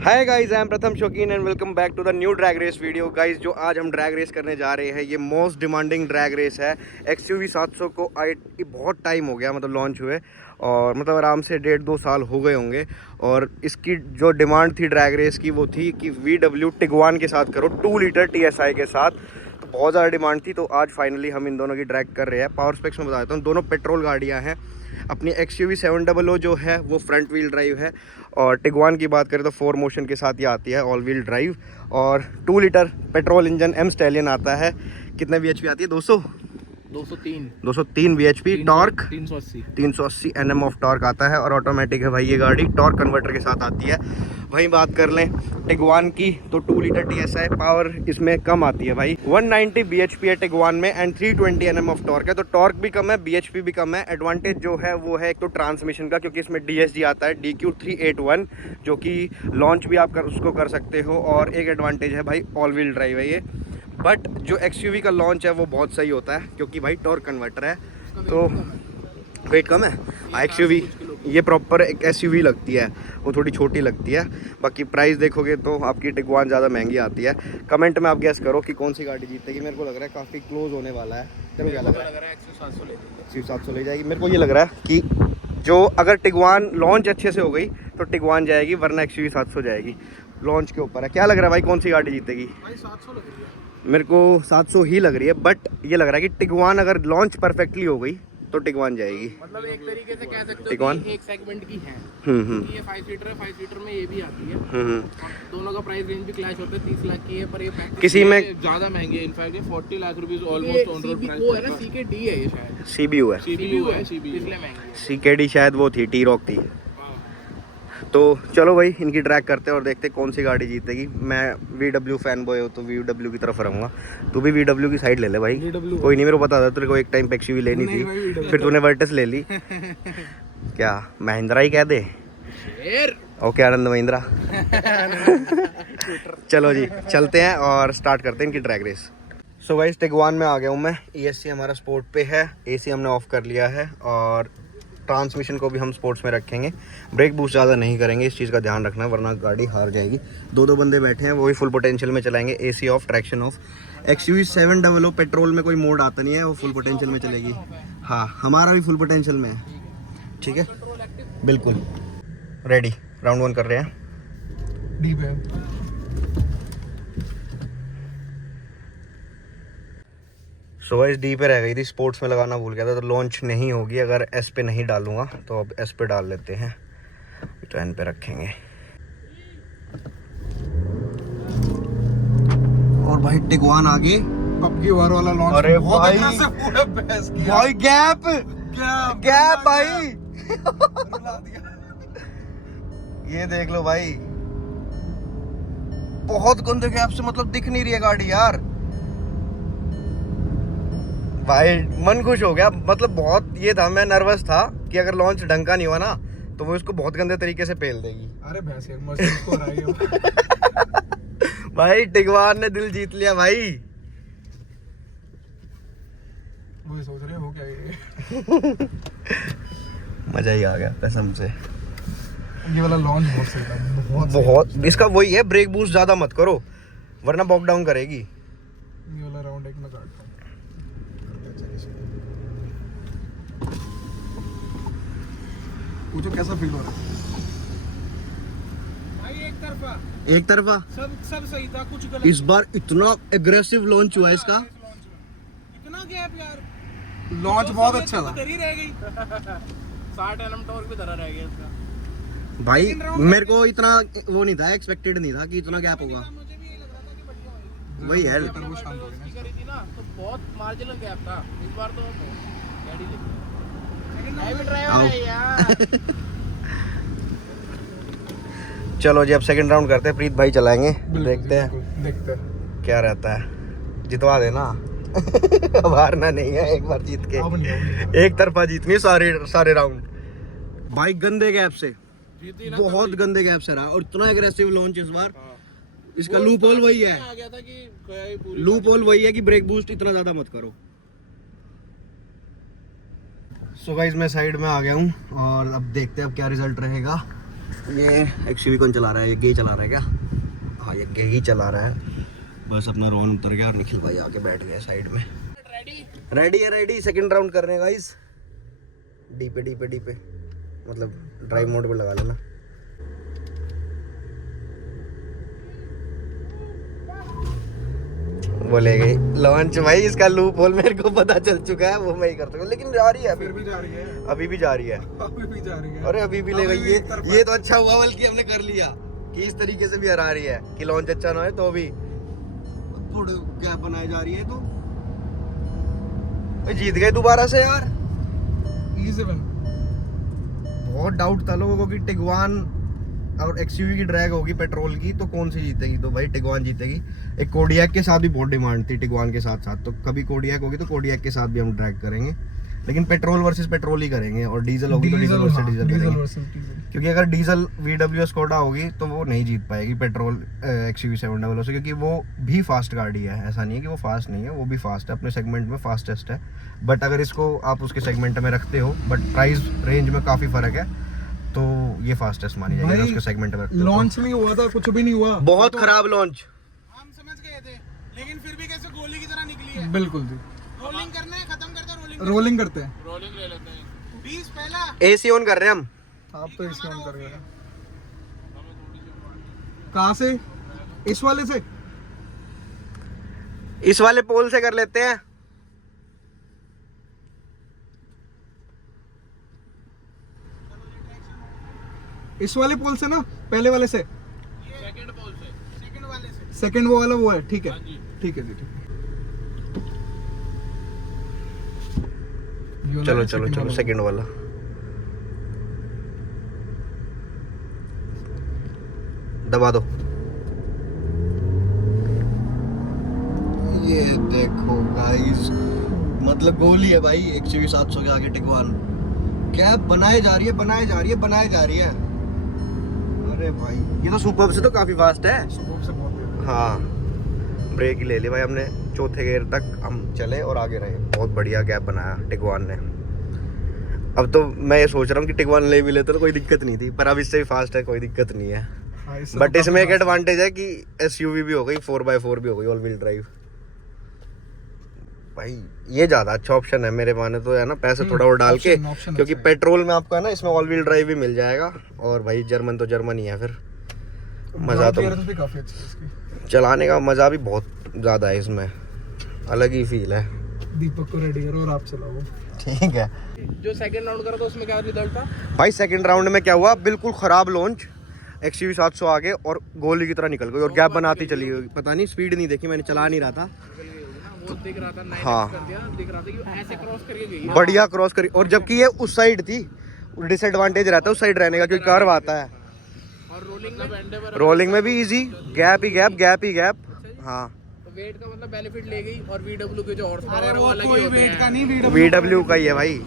Hi guys, I am Pratham Shaukeen and welcome back to the new drag race video. Guys, जो आज हम drag race करने जा रहे हैं ये मोस्ट डिमांडिंग ड्रैग रेस है। XUV 700 को बहुत टाइम हो गया, मतलब लॉन्च हुए और मतलब आराम से 1.5-2 साल हो गए होंगे। और इसकी जो डिमांड थी ड्रैग रेस की वो थी कि VW टिगवान के साथ करो, 2 लीटर TSI के साथ। तो बहुत ज़्यादा डिमांड थी, तो आज फाइनली हम इन दोनों की ड्रैग कर रहे हैं। पावर स्पेक्स में बता देता हूँ, दोनों पेट्रोल गाड़ियाँ हैं। अपनी XUV 700 जो है वो फ्रंट व्हील ड्राइव है और टिगवान की बात करें तो 4 मोशन के साथ ये आती है, ऑल व्हील ड्राइव। और 2 litre petrol engine M stallion आता है। कितने BHP आती है? 203 BHP। Torque 380 Nm of torque आता है और ऑटोमेटिक है भाई ये गाड़ी, टॉर्क कन्वर्टर के साथ आती है। वहीं बात कर लें टिगवान की तो 2 लीटर TSI, पावर इसमें कम आती है भाई। 190 BHP है टिगवान में एंड 320 Nm ऑफ टॉर्क है, तो टॉर्क भी कम है, BHP भी कम है। एडवांटेज जो है वो है एक तो ट्रांसमिशन का, क्योंकि इसमें DSG आता है, DQ381, जो कि लॉन्च भी आप उसको कर सकते हो। और एक एडवांटेज है भाई, ऑल व्हील ड्राइव है ये। बट जो XUV का लॉन्च है वो बहुत सही होता है क्योंकि भाई टॉर्क कन्वर्टर है, तो वेट कम है। XUV ये प्रॉपर एक SUV लगती है, वो थोड़ी छोटी लगती है। बाकी प्राइस देखोगे तो आपकी टिगवान ज़्यादा महंगी आती है। कमेंट में आप गेस करो कि कौन सी गाड़ी जीतेगी। मेरे को लग रहा है काफ़ी क्लोज होने वाला है। तेरे क्या लग रहा है? XUV 700 ले जाएगी। मेरे को ये लग रहा है कि जो अगर टिगवान लॉन्च अच्छे से हो गई तो टिगवान जाएगी, वरना XUV 700 जाएगी। लॉन्च के ऊपर है। क्या लग रहा है भाई, कौन सी गाड़ी जीतेगी? भाई 700 लग रही है। मेरे को 700 ही लग रही है, बट ये लग रहा है कि टिगवान अगर लॉन्च परफेक्टली हो गई तो टिगवान जाएगी। मतलब एक तरीके से कह सकते हो टिगवान कि एक सेगमेंट की है। ये 5 सीटर है, 5 सीटर में ये भी आती है। और दोनों का प्राइस रेंज भी क्लैश होता है। 30 लाख की है, पर ये किसी में ज्यादा महंगी है। इनफैक्ट ये 40 lakh rupees almost on road price है ना। CKD है ये शायद। CBU है, CBU है, इसलिए महंगी है। CKD शायद वो थी, T-Roc थी। तो चलो भाई इनकी ट्रैक करते हैं और देखते हैं कौन सी गाड़ी जीतेगी। मैं VW फैन बॉय हूँ तो VW की तरफ रहूँगा। तू भी VW की साइड ले ले भाई। कोई नहीं, मेरे को पता था तेरे को एक टाइम पे XUV लेनी थी, फिर तूने वर्टिस ले ली। क्या महिंद्रा ही कह दे? ओके, आनंद महिंद्रा। चलो जी चलते हैं और स्टार्ट करते हैं इनकी ट्रैक रेस। सो गाइस, टिगवान में आ गया हूँ मैं। ESC हमारा स्पोर्ट पे है, AC हमने ऑफ कर लिया है और ट्रांसमिशन को भी हम स्पोर्ट्स में रखेंगे। ब्रेक बूस्ट ज़्यादा नहीं करेंगे, इस चीज़ का ध्यान रखना वरना गाड़ी हार जाएगी। 2 बंदे बैठे हैं, वो भी फुल पोटेंशियल में चलाएंगे। AC of, traction of. XUV 700 petrol में कोई मोड आता नहीं है, वो फुल पोटेंशियल में चलेगी। हाँ, हमारा भी फुल पोटेंशियल में है। ठीक है, बिल्कुल रेडी। राउंड 1 कर रहे हैं। डीप है। सो गाइस, डी पे रह गई थी, स्पोर्ट्स में लगाना भूल गया था, तो लॉन्च नहीं होगी अगर S पे नहीं डालूंगा। तो अब S पे डाल लेते हैं, तो N पे रखेंगे। और भाई टिगवान आगे PUBG वार वाला लॉन्च। अरे भाई भाई गैप भाई। ये देख लो भाई, बहुत गंदे गैप से, मतलब दिख नहीं रही है गाड़ी यार। भाई मन खुश हो गया, मतलब बहुत ये था, मैं नर्वस था कि अगर लॉन्च ढंग का नहीं हुआ ना तो वो इसको बहुत गंदे तरीके से पेल देगी। अरे भैंस मशीन को हराएगी। भाई टिगवान ने दिल जीत लिया भाई। वो सोच रहे हो क्या ये? मजा ही आ गया कसम से। ये वाला लॉन्च बहुत सही था, बहुत। इसका वही है, ब्रेक बूस्ट ज्यादा मत करो वरना बॉक डाउन करेगी। ये वाला राउंड 1 में काटता हूं। पूछो कैसा फील हो रहा है? भाई एक तरफा सब सही था, कुछ गलत। इस बार इतना एग्रेसिव लॉन्च हुआ है इसका। इतना गैप यार, लॉन्च बहुत अच्छा था। धरी रह गई। 60 Nm टॉर्क भी धरा रह गया इसका। भाई मेरे को इतना वो नहीं था, एक्सपेक्टेड नहीं था कि इतना गैप होगा। मुझे भी यही लग रहा था कि बढ़िया होगी। वही है, टर्बो शांत हो गई ना, करी थी ना, तो बहुत मार्जिनल गैप था। इस बार तो गाड़ी लगी। सेकंड ड्राइवर है यार। चलो जी अब सेकंड राउंड करते हैं। प्रीत भाई चलाएंगे, देखते हैं क्या रहता है। जितवा देना। अब हारना नहीं है, एक बार जीत के एक तरफा जीतनी सारे राउंड। भाई गंदे गैप से, बहुत गंदे गैप से रहा और इतना एग्रेसिव लॉन्च इस बार। इसका लूप होल वही है, लूप होल वही है कि ब्रेक बूस्ट इतना ज्यादा मत करो। सो गाइस, मैं साइड में आ गया हूँ और अब देखते हैं अब क्या रिजल्ट रहेगा। ये एक्सयूवी कौन चला रहा है? ये गे चला रहा है क्या? हाँ ये गे ही चला रहा है। बस अपना रोहन उतर गया और निखिल भाई आके बैठ गए साइड में। रेडी है, रेडी। सेकंड राउंड कर रहे हैं गाइस। डी पे मतलब ड्राइव मोड पे लगा लेना। बोले गई लॉन्च भाई, इसका लूप होल मेरे को पता चल चुका है, वो मैं ही करता हूँ, लेकिन जा रही है फिर भी जा रही है, अभी भी जा रही है, अभी भी जा रही है। अरे अभी भी ले गई। ये तो अच्छा हुआ बल्कि हमने कर लिया कि इस तरीके से भी हरा रही है कि लॉन्च अच्छा ना हो तो भी थोड़े गैप बनाई जा रही है। तो जीत गए दोबारा से यार। Easy win. बहुत डाउट था लोगों को कि टिगवान और एक्सयूवी की ड्रैग होगी पेट्रोल की तो कौन सी जीतेगी, तो भाई टिगवान जीतेगी। एक कोडियक के साथ भी बहुत डिमांड थी टिगवान के साथ साथ, तो कभी कोडियक होगी तो कोडियक के साथ भी हम ड्रैग करेंगे, लेकिन पेट्रोल वर्सेस पेट्रोल ही करेंगे, और डीजल होगी तो डीजल वर्सेस डीजल करेंगे। क्योंकि अगर डीजल VW स्कोडा होगी तो वो नहीं जीत पाएगी पेट्रोल XUV 700 से, क्योंकि वो भी फास्ट गाड़ी है, ऐसा नहीं है कि वो फास्ट नहीं है, वो भी फास्ट है, अपने सेगमेंट में फास्टेस्ट है। बट अगर इसको आप उसके सेगमेंट में रखते हो, बट प्राइस रेंज में काफ़ी फ़र्क है, तो ये फास्टेस्ट मानी जाएगी उसके सेगमेंट में रखते हो। लॉन्च नहीं हुआ था, कुछ भी नहीं हुआ, बहुत खराब लॉन्च, हम समझ गए थे, लेकिन फिर भी कैसे गोली की तरह निकली है। बिल्कुल जी। रोलिंग करना है, खत्म करते हैं, रोलिंग करते हैं। रोलिंग ले लेते हैं। 20 पहला AC ऑन कर रहे हैं हम। आप तो इसमें ऑन कर रहे हैं। कहाँ से? इस वाले से? इस वाले पोल से कर लेते हैं। इस वाले पोल से ना, पहले वाले से? सेकंड बॉल से, सेकंड वाले से। सेकंड वो वाला वो है, ठीक है, ठीक है जी, ठीक है। चलो चलो चलो सेकंड वाला। दबा दो। ये देखो गाइस, मतलब गोली है भाई XUV 700 के आगे टिगवान। कैब बनाए जा रही है, बनाए जा रही है, बनाए जा रही है। अरे भाई ये तो सुपर्ब से तो काफी फास्ट है। सुपर्ब से बहुत तेज है। हाँ ब्रेक ही ले ली भाई हमने, चौथे गियर तक हम चले और आगे रहे। बहुत बढ़िया गैप बनाया टिगवान ने। अब तो मैं ये सोच रहा हूँ कि टिगवान ले भी लेते तो कोई दिक्कत नहीं थी, पर अब इससे भी फास्ट है, कोई दिक्कत नहीं है। बट इसमें एक एडवांटेज है कि SUV भी हो गई, 4x4 भी हो गई, ऑल व्हील ड्राइव। भाई ये ज्यादा अच्छा ऑप्शन है मेरे माने तो, है ना, पैसे थोड़ा और डाल के, क्योंकि पेट्रोल में आपको है ना इसमें ऑल व्हील ड्राइव भी मिल जाएगा, और भाई जर्मन तो जर्मन ही है, फिर मजा तो काफी अच्छा है इसकी। चलाने का मजा भी बहुत ज्यादा है इसमें, अलग ही फील है। दीपक को रेडी करो और आप चलाओ। ठीक है। जो सेकंड राउंड करा था उसमें क्या रिजल्ट था? भाई सेकंड राउंड में क्या हुआ, बिल्कुल खराब लॉन्च, XUV 700 आगे और गोली की तरह निकल गई और गैप बनाती चली गई। पता नहीं, स्पीड नहीं देखी मैंने, चला नहीं रहा था। वो दिख रहा था, 9x हाँ। कर दिया, दिख रहा था कि ऐसे क्रॉस करके गई है। बढ़िया क्रॉस करी, और जबकि ये उस साइड थी, डिसएडवांटेज रहता है उस साइड रहने का, क्योंकि कर्व आता है। और रोलिंग में भी इजी, गैप ही गैप, गैप ही गैप। हाँ तो वेट का मतलब बेनिफिट ले गई, और VW के जो हॉर्स पावर है वो अलग ही कोई होते वेट हैं। का नहीं, VW का ही है भाई।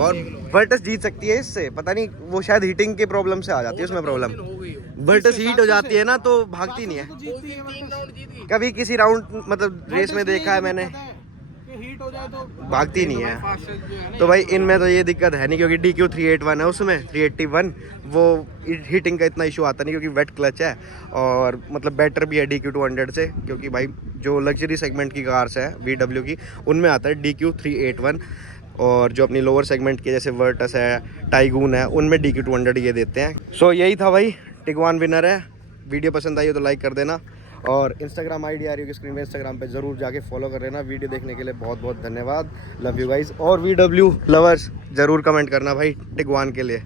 और वर्टस जीत सकती है इससे, पता नहीं वो शायद हीटिंग के प्रॉब्लम से आ जाती है उसमें प्रॉब्लम। हो गई हो। वर्टस हीट हो जाती है ना तो भागती नहीं है। वो भी 3 राउंड जीत गई। कभी किसी राउंड मतलब रेस में देखा है मैंने, हीट हो जाए तो भागती नहीं है। फास्टेस्ट जो है ना, तो भाई इनमें तो ये दिक्कत है नहीं, क्योंकि DQ 381 है उसमें, 381 वो हीटिंग का इतना इशू आता नहीं, क्योंकि वेट क्लच है, और मतलब बेटर भी है DQ 200 से, क्योंकि भाई जो लग्जरी सेगमेंट की कार्स है VW की, उनमें आता है DQ 381, और जो अपनी लोअर सेगमेंट के जैसे वर्टस है, टाइगून है, उनमें DQ 200 ये देते हैं। सो यही था भाई, टिगवान विनर है। वीडियो पसंद आई हो तो लाइक कर देना, और इंस्टाग्राम ID आ रही होगी स्क्रीन पे, इंस्टाग्राम पे ज़रूर जाके फॉलो कर लेना। वीडियो देखने के लिए बहुत बहुत धन्यवाद, लव यू गाइस। और VW लवर्स ज़रूर कमेंट करना भाई टिगवान के लिए।